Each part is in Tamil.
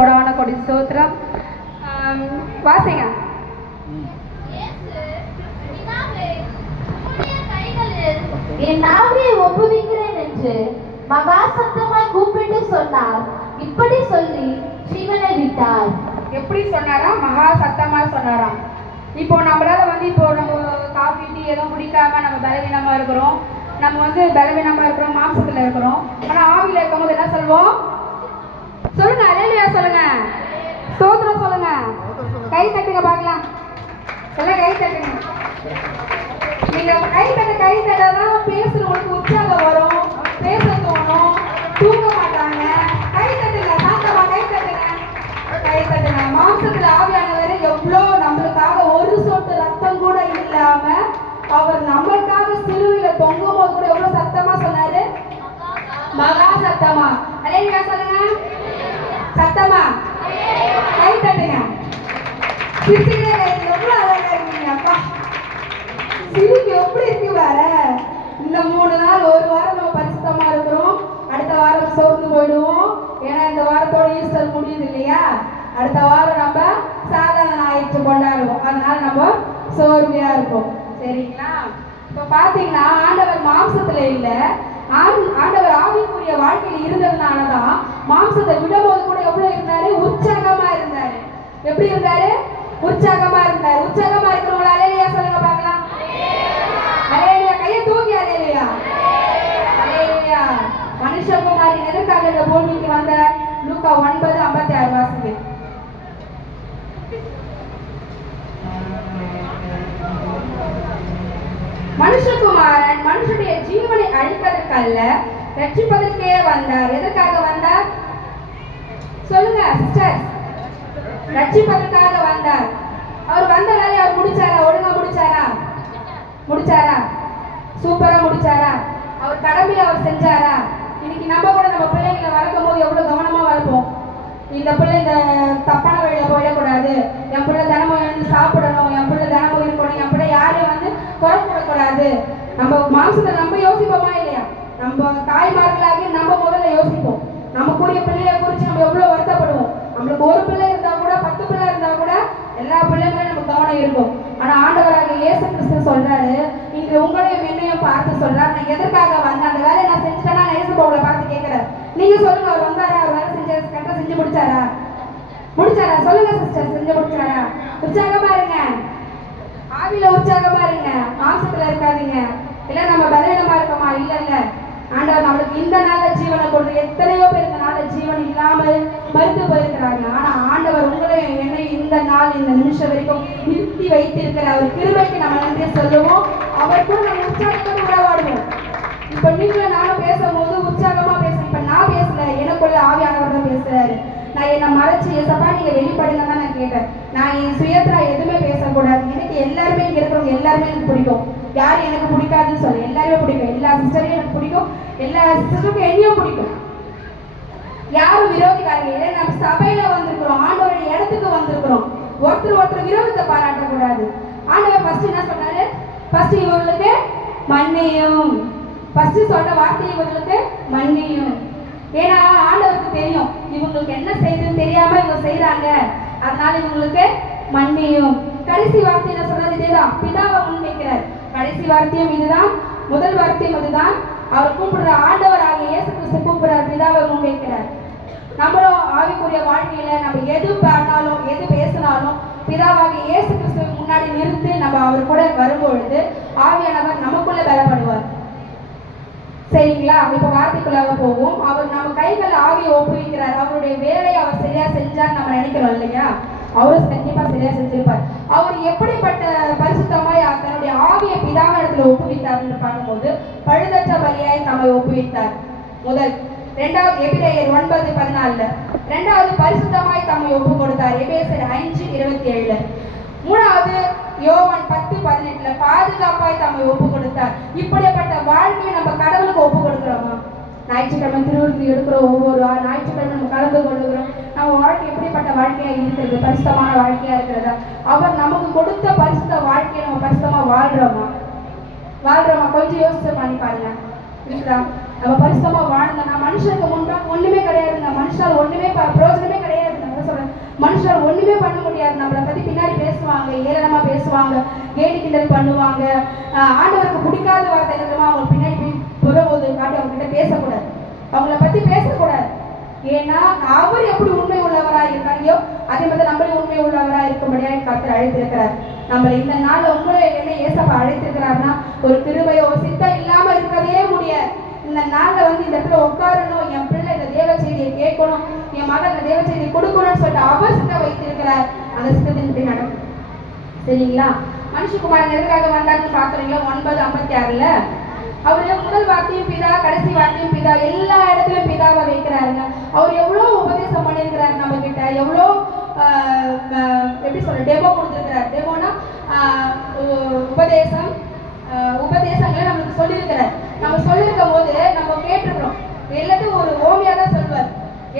கொடி ஸ்தோத்திரம். வாசிங்க. என் நாவை ஒப்புவிக்கிறேன் என்று மகா சத்தமாய் கூப்பிட்டு சொன்னார். இப்படி சொல்லி ஜீவனை விட்டார். எப்படி சொன்னாரா? மகா சத்தமா சொன்னாராம். இப்போ நம்மளால இப்போ நம்ம காஃபி டீ எதுவும் குடிக்காம நம்ம பலவீனமா இருக்கிறோம். நம்ம பலவீனமா இருக்கிறோம், மாம்சத்துல இருக்கிறோம். ஆனா ஆவியில இருக்கும்போது என்ன சொல்வோம்? சொல்லுங்க, அல்லேலூயா சொல்லுங்க, ஸ்தோத்திரம் சொல்லுங்க. கை தட்டுங்க பார்க்கலாம். எல்லாம் கை தட்டுங்க. நீங்க கை தட்டாதான் பேசுறவங்களுக்கு உற்சாகம் வரும், பேச தோணும், தூங்க மாட்டாங்க. கை தட்டுங்க, சாந்தமா கை தட்டுங்க, கை தட்டுங்க. மாம்சத்துல ஆவியானவர் எவ்வளோ நம்மளுக்காக ஒரு சொட்டு ரத்தம் கூட இல்லாம அவர் நம்மளுக்காக சிலுவையில தொங்கும் போது கூட எவ்வளவு சத்தமா சொன்னாரு? மகா சத்தமா. அல்லேலூயா சொல்லுங்க, சத்தமா கை தட்டுங்க. சிரிச்சுக்கிட்டே எவ்வளவு அழகா இருக்கீங்க அப்பா. சிரிப்பு எப்படி இருக்கு வேற. இந்த 3 நாள், ஒரு வாரம் நம்ம பரிசுத்தமா இருக்கிறோம். அடுத்த வாரம் சோர்ந்து போயிடுவோம். ஏன்னா இந்த வாரத்தோட ஈஸ்டர் முடியுது இல்லையா? அடுத்த வாரம் நம்ம சாதாரண ஞாயிற்று கொண்டாடுவோம். அதனால நம்ம சோர்வையா இருப்போம். சரிங்களா? இப்ப பாத்தீங்கன்னா ஆண்டவர் மாம்சத்துல இல்ல, ஆண்டவர் ஆவிக்குரிய வாழ்க்கையில் இருந்ததுனாலதான் மாம்சத்தை விடும்போது கூட எவ்வளவு இருந்தாரு? உற்சாகமா இருந்தாரு. எப்படி இருந்தாரு? உற்சாகமா இருந்தாரு. உற்சாகமா இருக்கிறவங்கள அல்லேலூயா சொல்லுங்க பார்க்கலாம். அல்லேலூயா. கையை தூக்கி அல்லேலூயா. அல்லேலூயா. மனுஷகுமாரி எதற்காக இந்த பூமிக்கு வந்த? லூக்கா 9:56 வாசிங்க. மனுஷகுமாரன் மனுஷனுடைய ஜீவனை அழிப்பதற்கல்ல, ரட்சிப்பதற்கே வந்தார். எதற்காக வந்தார்? சொல்லுங்க சிஸ்டர். ரட்சிப்பதற்காக வந்தார். அவர் வந்த வேலையை அவர் முடிச்சாரா? ஒழுங்கா முடிச்சாரா? முடிச்சாரா? சூப்பரா முடிச்சாரா? அவர் கடமையை அவர் செஞ்சாரா? இன்னைக்கு நம்ம கூட நம்ம பிள்ளைங்களை வளர்க்கும் போது எவ்வளவு கவனமா வளர்ப்போம். இந்த பிள்ளை இந்த தப்பான வழியில போயிடக்கூடாது, என் பிள்ளை தினமும் எழுந்து சாப்பிடணும், என் பிள்ளை தினமும் இருக்கணும், என் பிள்ளை யாரையும் குறை போடக்கூடாது. நம்ம மாம்சத்தை நம்ம யோசிப்போமா இல்லையா? நம்ம தாய்மார்களாகி நம்ம முதல்ல யோசிப்போம். நமக்குரிய பிள்ளைய குறித்து நம்ம எவ்வளவு வருத்தப்படுவோம். நம்மளுக்கு ஒரு பிள்ளை இருந்தா கூட, 10 பிள்ளை இருந்தா கூட எல்லா பிள்ளைங்களும் நமக்கு கவனம் இருக்கும். ஆனா ஆண்டவராக இயேசு கிறிஸ்து சொல்றாரு, இன்று உங்களையும் என்னையும் பார்த்து சொல்றாரு, நான் எதற்காக வந்தேன்? அந்த வேலையை நான் செஞ்சுட்டேன்னா இயேசு உங்களை பார்த்து கேட்கிறார். நீங்க சொல்லுங்க, அவர் வந்தாரா? அவர் வேலை கரெக்டா செஞ்சு முடிச்சாரா? முடிச்சாரா? சொல்லுங்க சிஸ்டர், செஞ்சு முடிச்சாரா? உற்சாகமா இருங்க, ஆவியில உற்சாகமா இருங்க, மாம்சத்துல இருக்காதீங்க. இல்ல நம்ம பலவீனமா இருக்கோமா? இல்ல இல்ல, ஆண்டவர் நம்மளுக்கு இந்த நாள்ல ஜீவனை கொடுத்து, எத்தனையோ பேர் இந்த நாள்ல ஜீவன் இல்லாமல் மறுத்து போயிருக்கிறாங்க. ஆனா ஆண்டவர் உங்களையும் என்னை இந்த நாள், இந்த நிமிஷம் வரைக்கும் நிறுத்தி வைத்திருக்கிற அவர் கிருபைக்கு நம்ம நன்றி சொல்லுவோம். அவர் கூட நம்ம உற்சாகத்தோடு உறவாடுவோம். இப்ப நீங்களும் நானும் பேசும்போது உற்சாகமா பேசுறேன். இப்ப நான் பேசல, எனக்குள்ள ஆவியானவர் தான் பேசுறாரு. நான் என்னை மறைச்சு ஏசப்பா நீங்க வெளிப்படுங்க தான் நான் கேட்டேன். நான் என் சுயத்துல எதுவுமே பேசக்கூடாது. எனக்கு எல்லாருமே இங்க இருக்கிறவங்க எல்லாருமே எனக்கு பிடிக்கும். யாரும் எனக்கு பிடிக்காதுன்னு சொல்ல, எல்லாருமே பிடிக்கும். எல்லா சிஸ்டரையும் எனக்கு பிடிக்கும், எல்லா சிஸ்டருக்கும் என்னையும் பிடிக்கும். யாரும் விரோதிக்காரங்க. நம்ம சபையில வந்திருக்கிறோம், ஆண்டவருடைய இடத்துக்கு வந்திருக்கிறோம். ஒருத்தர் விரோதத்தை பாராட்டக்கூடாது. ஆண்டவர் ஃபர்ஸ்ட் என்ன சொன்னாரு? ஃபர்ஸ்ட் இவங்களுக்கு மன்னியும். ஃபர்ஸ்ட் சொன்ன வார்த்தை இவங்களுக்கு மன்னியும். ஏன்னா ஆண்டவருக்கு தெரியும் இவங்களுக்கு என்ன செய்யுதுன்னு தெரியாம இவங்க செய்யறாங்க, அதனால இவங்களுக்கு மன்னியும். கடைசி வார்த்தை என்ன சொல்றது? இதேதான், பிதாவை முன்வைக்கிறார். கடைசி வார்த்தையும் இதுதான், முதல் வார்த்தையும் இதுதான். அவர் கூப்பிடுற ஆண்டவராகிய இயேசு கிறிஸ்து கூப்பிடுறார், பிதாவை முன்வைக்கிறார். நம்மளும் ஆவிக்குரிய வாழ்க்கையில நம்ம எது பண்ணாலும் எது பேசினாலும் பிதாவாகிய இயேசு கிறிஸ்துவை முன்னாடி நிறுத்தி நம்ம அவர் கூட வரும்பொழுது ஆவியானவர் நமக்குள்ள பலப்படுவார். சரிங்களா? இப்ப வார்த்தைக்குள்ளாக போவோம். அவர் நம்ம கைகள் ஆவியை ஒப்புவிக்கிறார். அவருடைய வேலையை அவர் சரியா செஞ்சான்னு நம்ம நினைக்கிறோம் இல்லையா? அவரும் கண்டிப்பா சரியா செஞ்சிருப்பார். அவர் எப்படிப்பட்ட பரிசுத்தமாய் தன்னுடைய ஆவியை பிதாவிடத்துல ஒப்புவித்தார் என்று பார்க்கும்போது பழுதற்ற பலியாய் நம்மை ஒப்புவித்தார். முதல். இரண்டாவது எபிரேயர் 9:14. இரண்டாவது பரிசுத்தமாய் தம்மை ஒப்பு கொடுத்தார். எபேசியர் 5:27. மூணாவது யோவான் 10:18 பாதுகாப்பாய் தம்மை ஒப்பு கொடுத்தார். இப்படிப்பட்ட வாழ்க்கையை நம்ம கடவுளுக்கு ஒப்பு கொடுக்கிறோமா? ஞாயிற்றுக்கிழமை திருவிருந்து எடுக்கிறோம், ஒவ்வொரு ஞாயிற்றுக்கிழமை நம்ம கலந்து கொள்ளுகிறோம். நம்ம வாழ்க்கை எப்படிப்பட்ட வாழ்க்கையா இருக்கிறது? பரிசுத்தமான வாழ்க்கையா இருக்கிறதா? அவர் நமக்கு கொடுத்த பரிசுத்த வாழ்க்கையை நம்ம பரிசுத்தமா வாழ்றோமா? கொஞ்சம் யோசிச்சு பண்ணி பாருங்க. இருக்குதா? நம்ம பரிசுத்தமா வாழ்ந்தோம்னா மனுஷனுக்கு முன்பாக ஒண்ணுமே கிடையாதுங்க. மனுஷால் ஒண்ணுமே பிரயோஜனமே கிடையாதுங்க. கேலி கிண்டல் பண்ணுவாங்க. ஆண்டவருக்கு பிடிக்காத வார்த்தை என்னமா அவங்க பின்னாடி போய் புறம்போது காட்டி அவங்க கிட்ட பேசக்கூடாது, அவங்கள பத்தி பேசக்கூடாது. ஏன்னா அவர் எப்படி உண்மை உள்ளவராக இருக்காங்கயோ அதே மாதிரி நம்மளும் உண்மை உள்ளவராக இருக்கும்படியாக கர்த்தர் அழைத்திருக்கிறார். நம்மளை இந்த நாள் உங்களை என்ன ஏசப்பா அழைத்திருக்கிறாருன்னா ஒரு கிருபையோ ஒரு சித்தம் இல்லாம இருக்கவே முடியாது. இந்த நாள்ல வந்து இந்த இடத்துல உட்காரணும், என் பிள்ளை இந்த தேவ செய்தியை கேட்கணும், என் மகன் இந்த தேவ செய்தியை கொடுக்கணும்னு சொல்லிட்டு அவர் சித்தம் வைத்திருக்கிறார். அந்த சித்தத்தின் இப்படி நடக்கும். சரிங்களா? மனுஷகுமாரன் எதற்காக வந்தாருன்னு பாக்குறீங்களா? 9:56 அவரு முதல் வார்த்தையும் பிதா, கடைசி வார்த்தையும் பிதா, எல்லா இடத்துலயும் பிதாவை வைக்கிறாருங்க. அவர் எவ்வளவு உபதேசம் பண்ணியிருக்கிறாரு நம்ம கிட்ட, எவ்வளோ எப்படி சொல்ற டெமோ கொடுத்துருக்கிறார். டெமோனா உபதேசம், உபதேசங்களை நம்மளுக்கு சொல்லியிருக்கிறார். நம்ம சொல்லியிருக்கும் போது நம்ம கேட்டுருக்கோம். எல்லாத்தையும் ஒரு ஓமியா தான் சொல்வார்,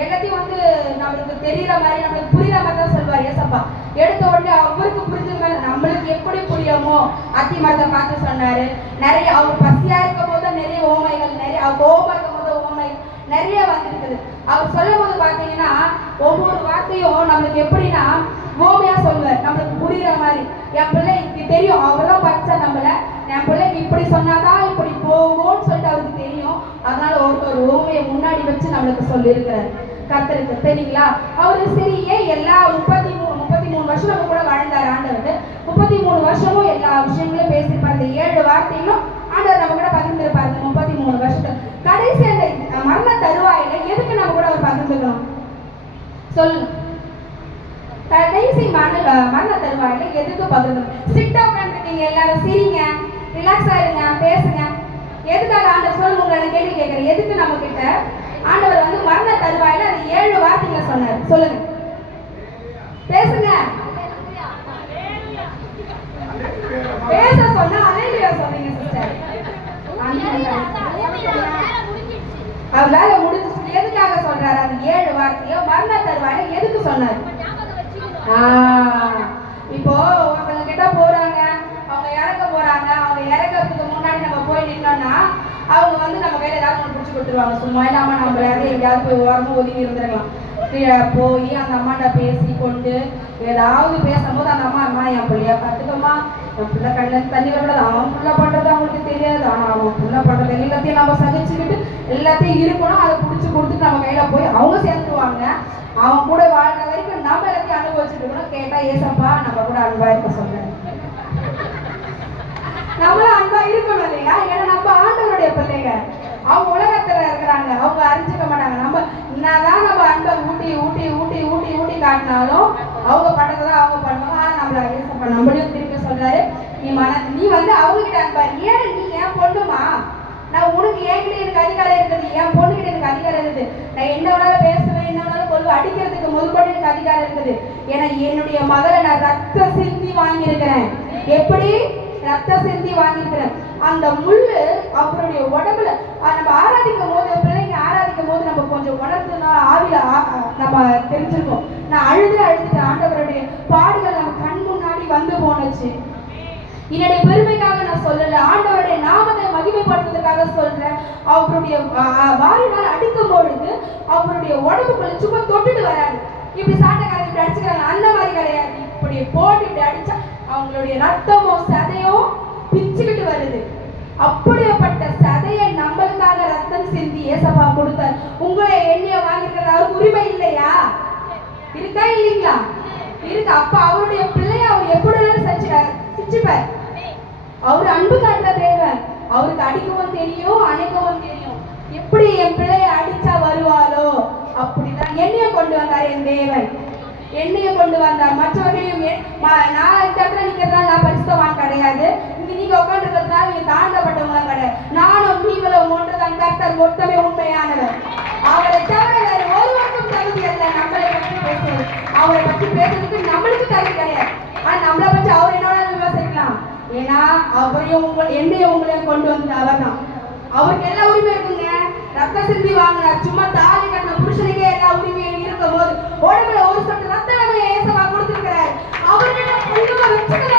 எல்லாத்தையும் வந்து நம்மளுக்கு தெரியற மாதிரி நம்மளுக்கு புரியுற மாதிரி தான் சொல்வார் ஏசப்பா. எடுத்த உடனே அவருக்கு புரிஞ்சது மாதிரி நம்மளுக்கு எப்படி புரியுமோ அத்தி மரத்தை பார்த்து சொன்னாரு. நிறைய அவர் பசியா இருக்கும் போது நிறைய ஓமைகள், நிறைய அவர் கோபமா இருக்கும் போது ஓமைகள் நிறைய வந்திருக்குது. அவர் சொல்லும் போது பார்த்தீங்கன்னா ஒவ்வொரு வார்த்தையும் நம்மளுக்கு எப்படின்னா ஓமையா சொல்வார், நம்மளுக்கு புரியுற மாதிரி. என் பிள்ளைக்கு தெரியும், அவர் தான் படிச்சா நம்மள, என் பிள்ளைக்கு இப்படி சொன்னாதான் இப்படி போகும்னு சொல்லிட்டு அவருக்கு தெரியும். அதனால ஒரு ஓமையை முன்னாடி வச்சு நம்மளுக்கு சொல்லியிருக்கிறார் கர்த்தருக்கு. சரிங்களா? அவரு சரி ஏன் எல்லா 33 வருஷம் நம்ம கூட வாழ்ந்தார் ஆண்டவர். 33 வருஷமும் எல்லா விஷயங்களும் பேசியிருப்பார். இந்த 7 வார்த்தைகளும் ஆண்டவர் நம்ம கூட பகிர்ந்துருப்பாரு. 33 வருஷத்துல கடைசி அந்த மரண தருவாயில எதுக்கு நம்ம கூட அவர் பகிர்ந்துக்கணும் சொல்லுங்க? கடைசி மரண தருவாயில எதுக்கு பகிர்ந்துக்கணும்? ஸ்ட்ரிக்டா உட்காந்துருக்கீங்க எல்லாரும், சிரிங்க, ரிலாக்ஸா இருங்க, பேசுங்க. எதுக்காக ஆண்டவர் சொல்லுங்க? உங்களை கேள்வி கேட்கிறேன். எதுக்கு நம்ம கிட்ட ஆண்டவர் வந்து மரண தருவாயில அந்த 7 வார்த்தைகளை சொன்னார்? சொல்லுங்க, பேசுங்க. பேச சொன்னா அல்லேலூயா சொல்றீங்க சிஸ்டர். அது வேலை முடிஞ்சிச்சு. எதுக்காக சொல்றாரு அந்த 7 வார்த்தையோ மரண தருவாயில எதுக்கு சொன்னார்? இப்போ ஒருத்தவங்க கிட்ட போறாங்க, அவங்க இறக்க போறாங்க, அவங்க இறக்கிறதுக்கு முன்னாடி நம்ம போய் நின்னோம்னா அவங்க வந்து நம்ம கையில ஏதாவது ஒன்று பிடிச்சி கொடுத்துருவாங்க. சும்மா இல்லாம நம்ம எங்கேயாவது போய் ஓரமா ஒதுங்கி இருந்துருக்கலாம். கீழே போய் அந்த அம்மாட்ட பேசி கொண்டு ஏதாவது பேசும்போது அந்த அம்மா என் பிள்ளைய பார்த்துக்கம்மா, என் பிள்ளை கண்ணில் தண்ணி வரக்கூடாது, அவன் புள்ள பண்றது அவங்களுக்கு தெரியாது, ஆனால் அவன் புள்ள பண்றது எல்லாத்தையும் நம்ம சகிச்சுக்கிட்டு எல்லாத்தையும் இருக்கணும். அதை பிடிச்சி கொடுத்துட்டு நம்ம கையில போய் அவங்க சேர்ந்துருவாங்க. அவன் கூட வாழ்ற வரைக்கும் நம்ம எல்லாத்தையும் அனுபவிச்சுட்டு இருக்கணும். கேட்டா ஏசப்பா நம்ம கூட அன்பா இருக்க சொல்றேன். நம்மளும் அன்பா இருக்கணும் இல்லையா? ஏன்னா நம்ம ஆண்டவருடைய பிள்ளைங்க. அவங்க உலகத்துல இருக்கிறாங்க, அவங்க அறிஞ்சிக்க மாட்டாங்க. நம்ம என்னதான் நம்ம அன்பை ஊட்டி ஊட்டி ஊட்டி ஊட்டி ஊட்டி காட்டினாலும் அவங்க பண்றதுதான் அவங்க பண்ணுவாங்க. ஆனா நம்மள ஏசப்பா நம்மளையும் திருப்பி சொல்றாரு, நீ வந்து அவங்க கிட்ட அன்பா. ஏன் நீ என் பொண்ணுமா, நான் உனக்கு என்கிட்ட எனக்கு அதிகாரம் இருக்குது, என் பொண்ணுகிட்ட எனக்கு அதிகாரம் இருக்குது. நான் என்ன வேணாலும் பேசுவேன், என்ன வேணாலும் கொள்வேன், அடிக்கிறதுக்கு முதற்கொண்டு எனக்கு அதிகாரம் இருக்குது. ஏன்னா என்னுடைய மகளை நான் ரத்த சிந்தி வாங்கியிருக்கிறேன். எப்படி ரத்த சிந்தி வாங்கியிருக்கிறேன்? அந்த முள்ளு அவருடைய உடம்புல நம்ம ஆராதிக்கும் போது, பிள்ளைங்க ஆராதிக்கும் போது நம்ம கொஞ்சம் உணர்ந்துனா ஆவில நம்ம தெரிஞ்சிருக்கோம். நான் அழுதுட்டேன். ஆண்டவருடைய பாடுகள் நம்ம கண் முன்னாடி வந்து போனச்சு. என்னுடைய பெருமைக்காக நான் சொல்லல, ஆண்டவருடைய நாமத்தை மகிமைப்படுத்துவதற்காக சொல்றேன். அவருடைய வாரினால் அடிக்கும் பொழுது அவருடைய உடம்புக்குள்ள சும்மா தொட்டுட்டு வராது. இப்படி சாட்டைக்காரங்க இப்படி அடிச்சுக்கிறாங்க, அந்த மாதிரி கிடையாது. இப்படி போட்டு இப்படி அடிச்சா அவங்களுடைய ரத்தமோ சதையோ பிச்சுக்கிட்டு வருது. அப்படிப்பட்ட சதையை நம்மளுக்காக ரத்தம் சிந்தி ஏசப்பா கொடுத்தார். உங்களை எண்ணிய வாங்கிக்கிறது அவருக்கு உரிமை இல்லையா? இருக்கா இல்லைங்களா? இருக்கு. அப்ப அவருடைய பிள்ளைய அவர் எப்படி சிச்சுப்பார். அவரு அன்பு காட்டுற தேவன். அவருக்கு அடிக்கவும் தெரியும், அணைக்கவும் தெரியும். எப்படி என் பிள்ளைய அடிச்சா வருவாளோ அப்படிதான் என்னைய கொண்டு வந்தார் என் தேவன். என்னைய கொண்டு வந்தார். மற்றவர்களையும் நான் இந்த இடத்துல நிக்கிறதுனால நான் பரிசுத்தவான் கிடையாது. இங்க நீங்க உட்காந்துருக்கிறதுனால நீங்க தாண்டப்பட்டவங்களும் கிடையாது. நானும் நீங்களும் ஒன்றுதான். கர்த்தர் மொத்தமே உண்மையானவர். அவரை தவிர வேறு ஒருவருக்கும் தகுதி அல்ல நம்மளை பற்றி பேசுவது. அவரை பற்றி பேசுறதுக்கு நம்மளுக்கு தகுதி கிடையாது. ஆனா நம்மளை பற்றி அவர் என்னோட விமர்சிக்கலாம். ஏன்னா அவரையும் என்னையும் உங்களையும் கொண்டு வந்து அவர் தான். அவருக்கு எல்லா உரிமை இருக்குங்க. ரத்த சிந்தி வாங்கினார். சும்மா தாலி கட்டின புருஷனுக்கே எல்லா உரிமையும் இருக்கும் போது உடம்புல ஒரு சொட்டு ரத்த நம்ம ஏசப்பா கொடுத்திருக்கிறார். அவருக்கு வச்சுக்கல,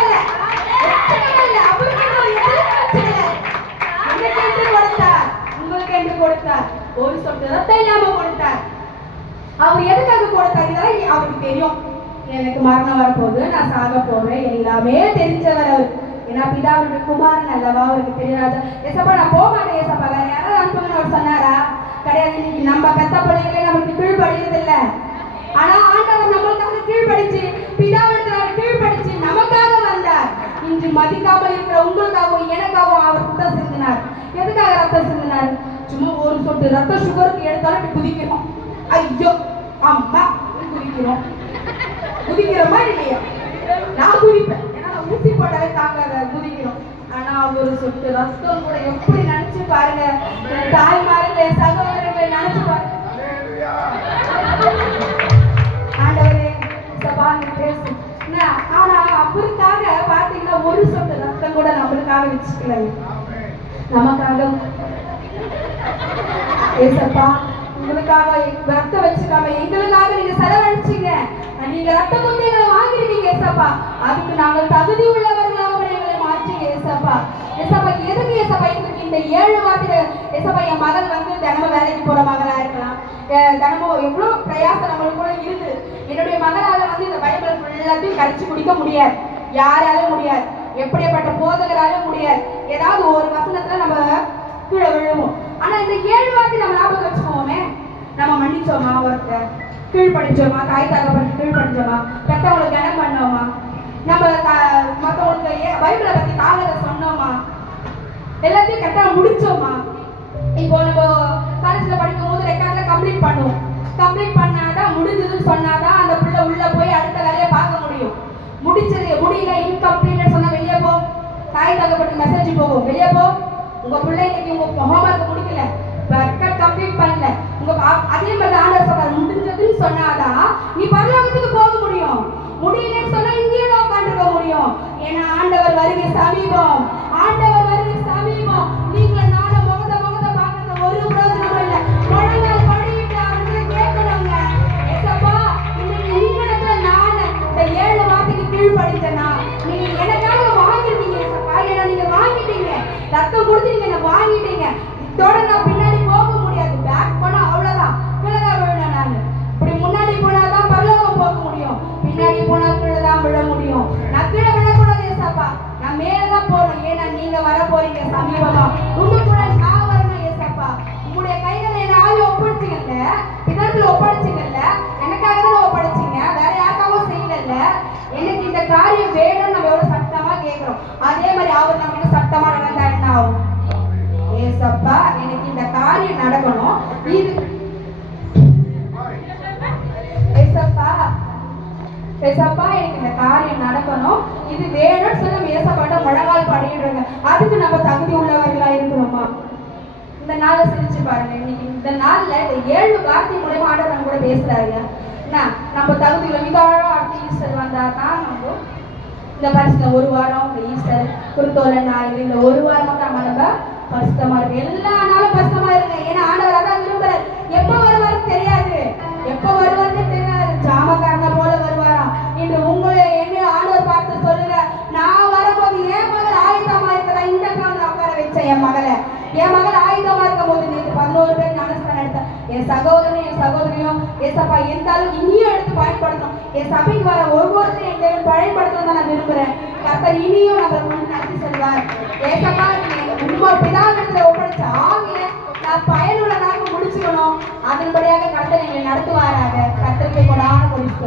அவருக்கு என்று கொடுத்தார், உங்களுக்கு என்று கொடுத்தார். ஒரு சொட்டு ரத்தம் இல்லாம கொடுத்தார். அவர் எதுக்காக கொடுத்தார்? இதெல்லாம் அவருக்கு தெரியும். எனக்கு மரணம் வரப்போகுது, நான் சாக போறேன், எல்லாமே தெரிஞ்சவர் அவர். ஏன்னா பிதாவுடைய குமாரன் அல்லவா, அவருக்கு தெரியாது. ஏசப்பா நான் போக மாட்டேன் ஏசப்பா, வேற யாராவது அனுப்புங்கன்னு அவர் சொன்னாரா? கிடையாது. இன்னைக்கு நம்ம பெத்த பிள்ளைங்களே நமக்கு கீழ்படிகிறது இல்லை. ஆனா ஆண்டவர் நம்மளுக்காக கீழ்படிச்சு, பிதாவிடத்துல கீழ்படிச்சு நமக்காக வந்தார். இன்று மதிக்காமல் இருக்கிற உங்களுக்காகவும் எனக்காகவும் அவர் ரத்தம் சிந்தினார். எதுக்காக ரத்தம் சிந்தினார்? சும்மா ஒரு சொட்டு ரத்தம் சுகருக்கு எடுத்தாலும் இப்படி குதிக்கிறோம். ஐயோ அம்மா குதிக்கிறோம். குதிக்கிறோமா இல்லையா? நான் குதிப்பேன், ஏன்னா நான் ஊசி போட்டாலே தாங்க குதிக்கிறோம். ஆனா ஒரு சொட்டு ரத்தம் கூட எப்படி நினைச்சு பாருங்க. தாய்மார்களே, சகோதரர்களை நினைச்சு பாருங்க. ஆண்டவரே சபான்னு பேசு. ஆனா அவருக்காக பாத்தீங்கன்னா ஒரு சொட்டு ரத்தம் கூட நம்மளுக்காக வச்சுக்கல. நமக்காக ஏசப்பா உங்களுக்காக ரத்தம் வச்சுக்காம எங்களுக்காக நீங்க செலவழிச்சீங்க. நீங்க ரத்த குழந்தைகளை வாங்கிருக்கீங்க ஏசப்பா. அதுக்கு நாங்கள் தகுதி உள்ளவர்களாக எங்களை மாற்றீங்க ஏசப்பா. ஏசப்பா எதுக்கு ஏசப்பா எங்களுக்கு இந்த 7 வார்த்தைகள்? ஏசப்பா என் மகள் தினமும் வேலைக்கு போற மகளா இருக்கலாம், தினமும் எவ்வளவு பிரயாசம் நம்மளுக்குள்ள இருக்குது. என்னுடைய மகளால இந்த பைபிள் எல்லாத்தையும் கரைச்சு குடிக்க முடியாது, யாராலும் முடியாது, எப்படிப்பட்ட போதகராலும் முடியாது. ஏதாவது ஒரு வசனத்துல நம்ம கீழே விழுவோம். ஆனா இந்த 7 வார்த்தை நம்ம ஞாபகம் வச்சுக்கோமே. நம்ம மன்னிச்சோமா, ஒருத்தர் கீழ்படிச்சோமா, தாய் தகப்பன் கீழ்படிச்சோமா, பெற்றவங்களுக்கு கனம் பண்ணோமா, நம்ம மற்றவங்களுக்கு பைபிளை பத்தி காலத்தை சொன்னோமா, எல்லாத்தையும் கரெக்டாக முடிச்சோமா. இப்போ நம்ம காலேஜில் படிக்கும் போது ரெக்கார்ட்ல கம்ப்ளீட் பண்ணுவோம். கம்ப்ளீட் பண்ணாதான் முடிஞ்சதுன்னு சொன்னாதான் அந்த பிள்ளை உள்ள போய் அடுத்த வேலையை பார்க்க முடியும். முடிச்சது முடியல, இன்கம்ப்ளீட் சொன்னா வெளியே போ, தாய் தகப்பட்டு மெசேஜ் போகும், வெளியே போ, உங்க பிள்ளை இன்னைக்கு உங்க ஹோம்ஒர்க் முடிக்கல, ரெக்கார்ட் கம்ப்ளீட் பண்ணல, உங்க அதே மாதிரி ஆண்டவர் சொல்றாரு முடிஞ்சதுன்னு சொன்னாதான் நீ பரலோகத்துக்கு போக முடியும். முடியலன்னு சொன்னா இங்கேயே தான் உட்காந்துருக்க முடியும். ஏன்னா ஆண்டவர் வருகை சமீபம், ஆண்டவர் வருகை சமீபம். நீங்க நானும் முகத்தை பார்க்கறது ஒரு பிரயோஜனமும் இல்லை. முழங்கால் படிக்கிட்டு அவர்கிட்ட கேட்கணுங்க. ஏசப்பா இன்னைக்கு உங்களிடத்துல நான் இந்த 7 வார்த்தைக்கு கீழ்படிச்சேனா, நீங்க எனக்காக வாங்கிட்டீங்க ஏசப்பா. ஏன்னா நீங்க வாங்கிட்டீங்க, ரத்தம் கொடுத்து நீங்க என்ன வாங்கிட்டீங்க. இதோட நான் பின்னாடி போக முடியாது. பேக் போனா அவ்வளவுதான், கீழதான் விழணும். நான் இப்படி முன்னாடி போனாதான் பரலோகம் போக முடியும், பின்னாடி போனா கீழதான் விழ முடியும். நான் கீழே விழக்கூடாது ஏசப்பா, நான் மேலதான் போகணும். ஏன்னா நீங்க வர போறீங்க சமீபமா, உங்க கூட நான் வரணும் ஏசப்பா. உங்களுடைய கைகளை என்ன ஆவி ஒப்படைச்சிங்கல்ல, பிதாத்துல ஒப்படைச்சிங்கல்ல, எனக்காக தான் ஒப்படைச்சிங்க, வேற யாருக்காகவும் செய்யல. எனக்கு இந்த காரியம் வேணும்னு நம்ம எவ்வளவு சத்தமா கேட்கிறோம், அதே மாதிரி அவர் நம்ம சத்தமா நடந்தா என்ன ஆகும்? ஏசப்பா எனக்கு இந்த காரியம் நடக்கணும், இது ஏசப்பா எனக்கு இந்த காரியம் நடக்கணும், இது வேணும்னு சொல்லி நம்ம ஏசப்பாட்ட முழங்கால் படிடுறோங்க. அதுக்கு நம்ம தகுதி உள்ளவர்களா இருக்கிறோமா? இந்த நாளை சிரிச்சு பாருங்க. இன்னைக்கு இந்த நாள்ல இந்த 7 வார்த்தை மூலமா ஆண்டவர் நம்ம கூட பேசுறாருங்க. என்ன நம்ம தகுதியில மிகவும் அடுத்த ஈஸ்டர் வந்தாதான் நம்ம இந்த பரிசுல 1 வாரம் இந்த ஈஸ்டர் குருத்தோலை ஞாயிறு இந்த 1 வாரமா நம்ம பரிசுத்தமா இருக்கு. எல்லா நாளும் பரிசுத்தமா இருங்க. ஏன்னா ஆண்டவர் அதான் விரும்புறாரு. எப்ப வருவாருன்னு தெரியாது, எப்ப வருவாருன்னு தெரியாது, ஜாமக்காரன போல வருவாராம். இன்று உங்களை என்ன ஆண்டவர் பார்த்து சொல்லுங்க, நான் வரும்போது என் மகள் ஆயுதமா இருக்கதா இந்த கிராமத்துல உட்கார வச்சேன். என் மகள் ஆயுதமா இருக்கும் போது நேற்று 11 பேர் ஞானஸ்தானம் எடுத்த என் சகோதரனும் என் சகோதரியும் ஏசப்பா எந்த அளவுக்கு இனியும் எடுத்து பயன்படுத்தணும். என் சபைக்கு வர ஒவ்வொருத்தரும் என் தேவன் பயன்படுத்தணும் தான் நான் விரும்புறேன். கர்த்தர் இனியும் நம்ம முன் நடத்தி செல்வார். ஏசப்பா உண்மை பிதாவிடத்துல ஒப்படைச்ச ஆவிய நான் பயனுள்ளதாக முடிச்சுக்கணும். அதன்படியாக கர்த்தர் எங்களை நடத்துவாராக. கர்த்தருக்கு கொடான குறிச்சு